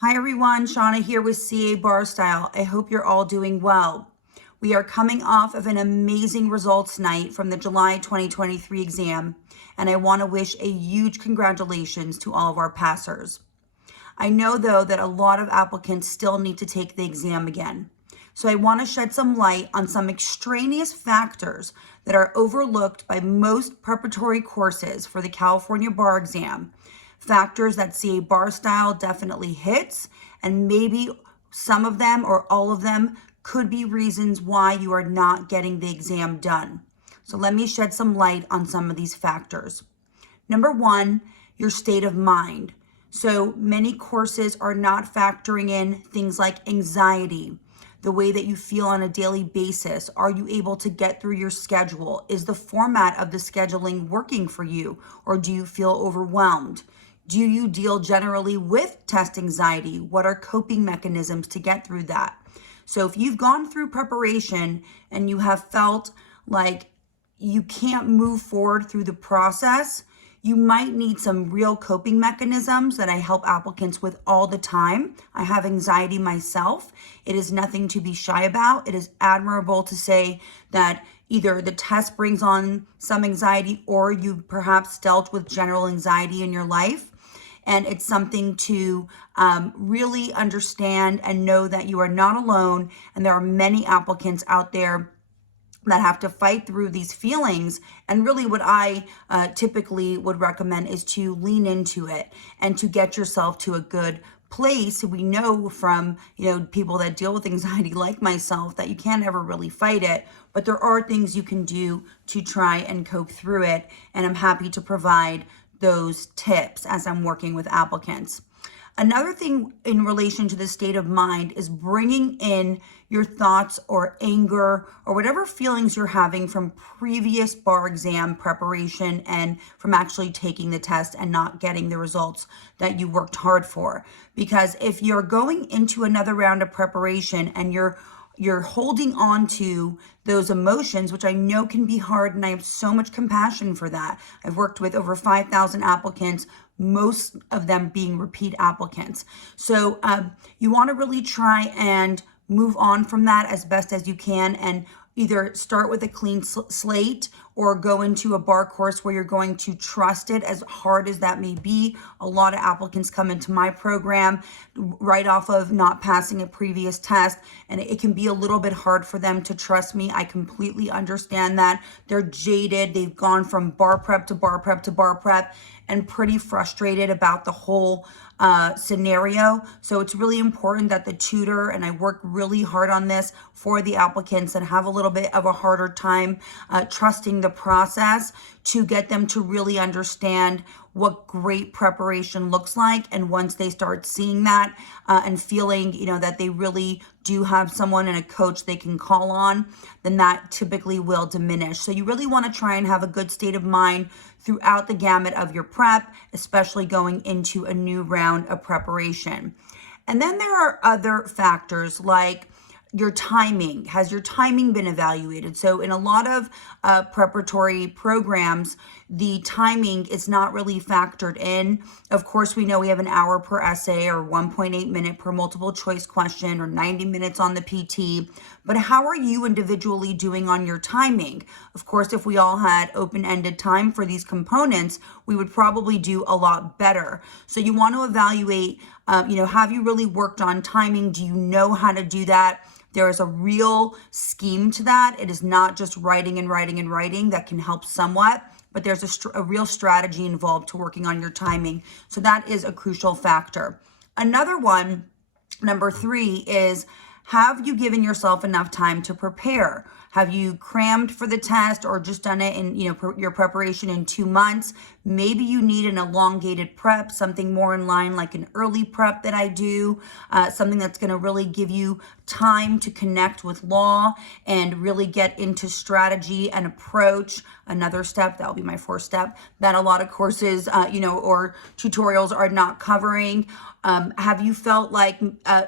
Hi everyone, Shauna here with CA Bar Style. I hope you're all doing well. We are coming off of an amazing results night from the July 2023 exam, and I want to wish a huge congratulations to all of our passers. I know though that a lot of applicants still need to take the exam again. So I want to shed some light on some extraneous factors that are overlooked by most preparatory courses for the California bar exam. Factors that CA Bar Style definitely hits, and maybe some of them or all of them could be reasons why you are not getting the exam done. So let me shed some light on some of these factors. Number one, your state of mind. So many courses are not factoring in things like anxiety, the way that you feel on a daily basis. Are you able to get through your schedule? Is the format of the scheduling working for you, or do you feel overwhelmed? Do you deal generally with test anxiety? What are coping mechanisms to get through that? So if you've gone through preparation and you have felt like you can't move forward through the process, you might need some real coping mechanisms that I help applicants with all the time. I have anxiety myself. It is nothing to be shy about. It is admirable to say that either the test brings on some anxiety or you perhaps dealt with general anxiety in your life. And it's something to really understand and know that you are not alone. And there are many applicants out there that have to fight through these feelings. And really what I typically would recommend is to lean into it and to get yourself to a good place. We know from, people that deal with anxiety like myself that you can't ever really fight it, but there are things you can do to try and cope through it. And I'm happy to provide those tips as I'm working with applicants. Another thing in relation to the state of mind is bringing in your thoughts or anger or whatever feelings you're having from previous bar exam preparation and from actually taking the test and not getting the results that you worked hard for. Because if you're going into another round of preparation and you're holding on to those emotions, which I know can be hard, and I have so much compassion for that. I've worked with over 5,000 applicants, most of them being repeat applicants. So you want to really try and move on from that as best as you can and either start with a clean slate or go into a bar course where you're going to trust it, as hard as that may be. A lot of applicants come into my program right off of not passing a previous test, and it can be a little bit hard for them to trust me. I completely understand that. They're jaded. They've gone from bar prep to bar prep to bar prep and pretty frustrated about the whole scenario. So it's really important that the tutor, and I work really hard on this for the applicants that have a little bit of a harder time trusting the process, to get them to really understand what great preparation looks like. And once they start seeing that and feeling, that they really do have someone and a coach they can call on, then that typically will diminish. So you really want to try and have a good state of mind throughout the gamut of your prep, especially going into a new round of preparation. And then there are other factors like your timing. Has your timing been evaluated? So in a lot of preparatory programs, the timing is not really factored in. Of course, we know we have an hour per essay or 1.8 minute per multiple choice question or 90 minutes on the PT, but how are you individually doing on your timing? Of course, if we all had open-ended time for these components, we would probably do a lot better. So you want to evaluate, have you really worked on timing? Do you know how to do that? There is a real scheme to that. It is not just writing and writing and writing. That can help somewhat, but there's a real strategy involved to working on your timing. So that is a crucial factor. Another one, number 3, is, have you given yourself enough time to prepare? Have you crammed for the test or just done it in, your preparation in 2 months? Maybe you need an elongated prep, something more in line like an early prep that I do, something that's going to really give you time to connect with law and really get into strategy and approach. Another step, that'll be my 4th step, that a lot of courses, or tutorials are not covering. Have you felt like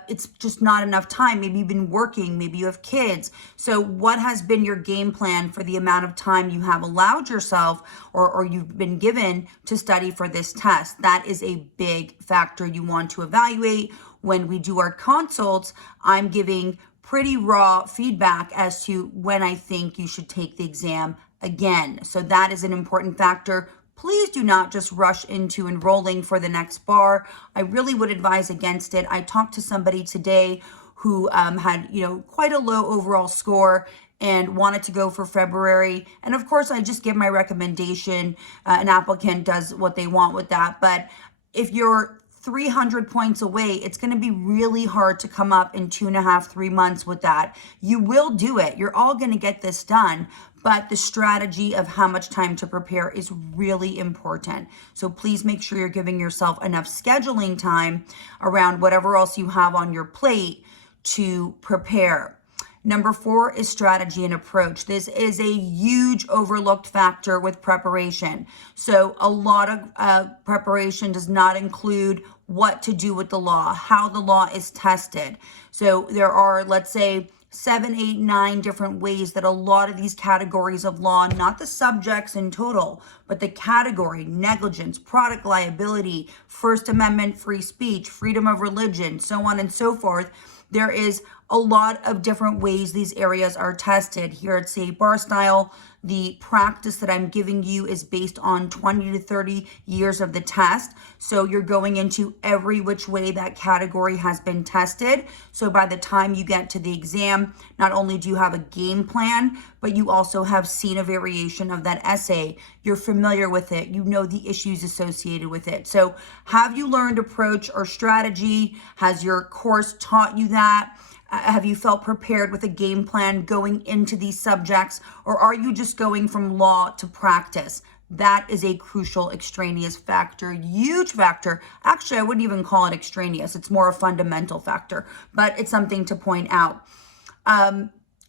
it's just not enough time? Maybe you've been working, maybe you have kids. So what has been your game plan for the amount of time you have allowed yourself or you've been given to study for this test? That is a big factor you want to evaluate. When we do our consults, I'm giving pretty raw feedback as to when I think you should take the exam again. So that is an important factor. Please do not just rush into enrolling for the next bar. I really would advise against it. I talked to somebody today who had, quite a low overall score and wanted to go for February. And of course, I just give my recommendation. An applicant does what they want with that. But if you're 300 points away, it's going to be really hard to come up in 2.5, 3 months with that. You will do it. You're all going to get this done. But the strategy of how much time to prepare is really important. So please make sure you're giving yourself enough scheduling time around whatever else you have on your plate to prepare. Number 4 is strategy and approach. This is a huge overlooked factor with preparation. So a lot of preparation does not include what to do with the law, how the law is tested. So there are, let's say, 7, 8, 9 different ways that a lot of these categories of law, not the subjects in total, but the category, negligence, product liability, First Amendment, free speech, freedom of religion, so on and so forth. There is a lot of different ways these areas are tested. Here at CA Bar Style, the practice that I'm giving you is based on 20 to 30 years of the test. So you're going into every which way that category has been tested. So by the time you get to the exam, not only do you have a game plan, but you also have seen a variation of that essay. You're familiar with it. You know the issues associated with it. So have you learned approach or strategy? Has your course taught you that? Have you felt prepared with a game plan going into these subjects, or are you just going from law to practice? That is a crucial extraneous factor, huge factor. Actually, I wouldn't even call it extraneous. It's more a fundamental factor, but it's something to point out.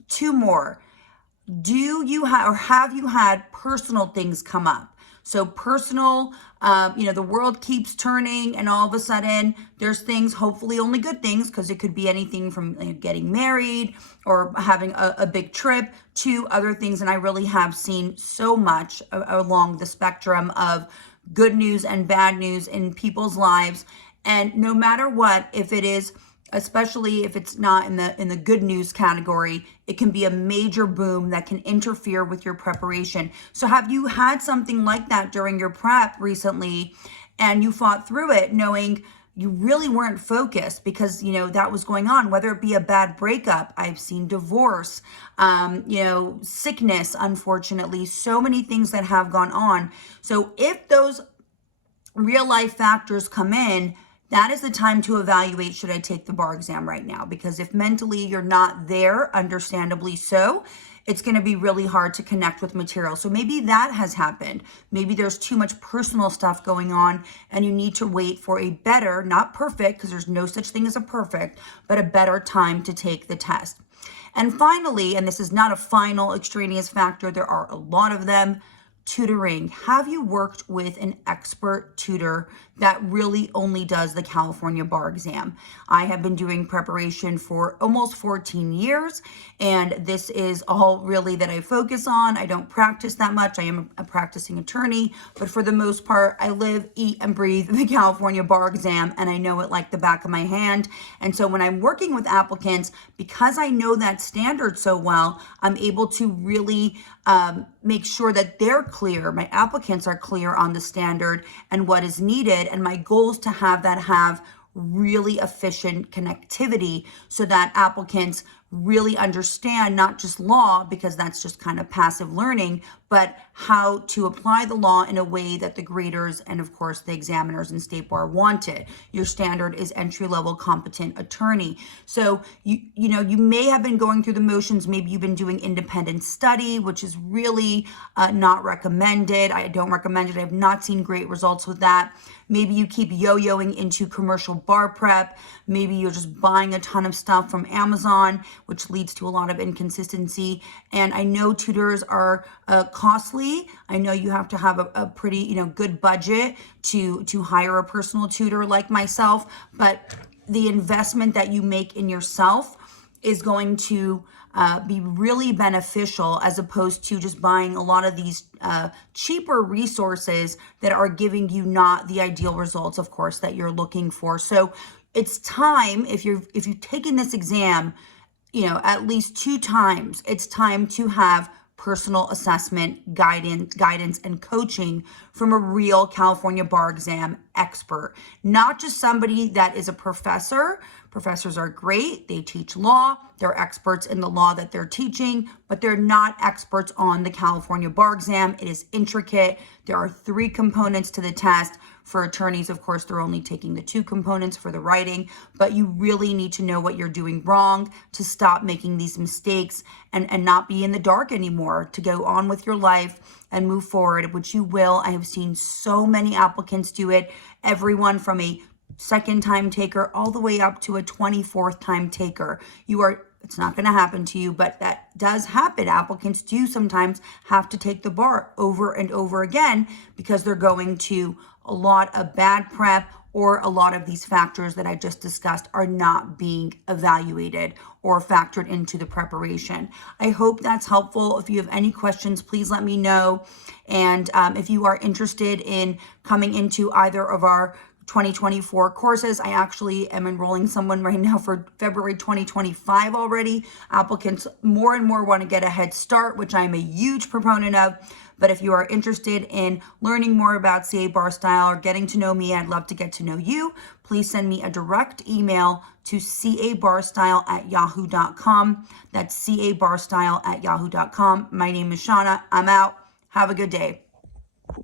2 more. Do you have or have you had personal things come up? So personal, the world keeps turning and all of a sudden there's things, hopefully only good things, because it could be anything from getting married or having a big trip to other things. And I really have seen so much along the spectrum of good news and bad news in people's lives. And no matter what, if it is, especially if it's not in the good news category, it can be a major boom that can interfere with your preparation. So have you had something like that during your prep recently and you fought through it knowing you really weren't focused because, that was going on, whether it be a bad breakup, I've seen divorce, sickness, unfortunately, so many things that have gone on. So if those real life factors come in, that is the time to evaluate, should I take the bar exam right now? Because if mentally you're not there, understandably so, it's going to be really hard to connect with material. So maybe that has happened. Maybe there's too much personal stuff going on and you need to wait for a better, not perfect, because there's no such thing as a perfect, but a better time to take the test. And finally, and this is not a final extraneous factor, there are a lot of them, tutoring. Have you worked with an expert tutor that really only does the California bar exam? I have been doing preparation for almost 14 years, and this is all really that I focus on. I don't practice that much. I am a practicing attorney, but for the most part, I live, eat, and breathe the California bar exam, and I know it like the back of my hand. And so when I'm working with applicants, because I know that standard so well, I'm able to really make sure that they're clear, my applicants are clear on the standard and what is needed. And my goal is to have really efficient connectivity so that applicants really understand not just law, because that's just kind of passive learning, but how to apply the law in a way that the graders and of course the examiners and State Bar want it. Your standard is entry-level competent attorney. So you may have been going through the motions. Maybe you've been doing independent study, which is really not recommended. I don't recommend it. I have not seen great results with that. Maybe you keep yo-yoing into commercial bar prep. Maybe you're just buying a ton of stuff from Amazon, which leads to a lot of inconsistency. And I know tutors are costly. I know you have to have a pretty, good budget to hire a personal tutor like myself, but the investment that you make in yourself is going to be really beneficial, as opposed to just buying a lot of these cheaper resources that are giving you not the ideal results, of course, that you're looking for. So it's time, if you've taken this exam, at least 2 times, it's time to have personal assessment, guidance, and coaching from a real California bar exam expert, not just somebody that is a professor. Professors are great. They teach law. They're experts in the law that they're teaching, but they're not experts on the California bar exam. It is intricate. There are 3 components to the test. For attorneys, of course, they're only taking the 2 components for the writing, but you really need to know what you're doing wrong to stop making these mistakes and not be in the dark anymore, to go on with your life and move forward, which you will. I have seen so many applicants do it, everyone from a second time taker all the way up to a 24th time taker. It's not going to happen to you, but that does happen. Applicants do sometimes have to take the bar over and over again because they're going to a lot of bad prep, or a lot of these factors that I just discussed are not being evaluated or factored into the preparation. I hope that's helpful. If you have any questions, please let me know. And if you are interested in coming into either of our 2024 courses, I actually am enrolling someone right now for February 2025 already. Applicants more and more want to get a head start, which I'm a huge proponent of. But if you are interested in learning more about CA Bar Style or getting to know me, I'd love to get to know you. Please send me a direct email to cabarstyle@yahoo.com. That's cabarstyle@yahoo.com. My name is Shauna. I'm out. Have a good day.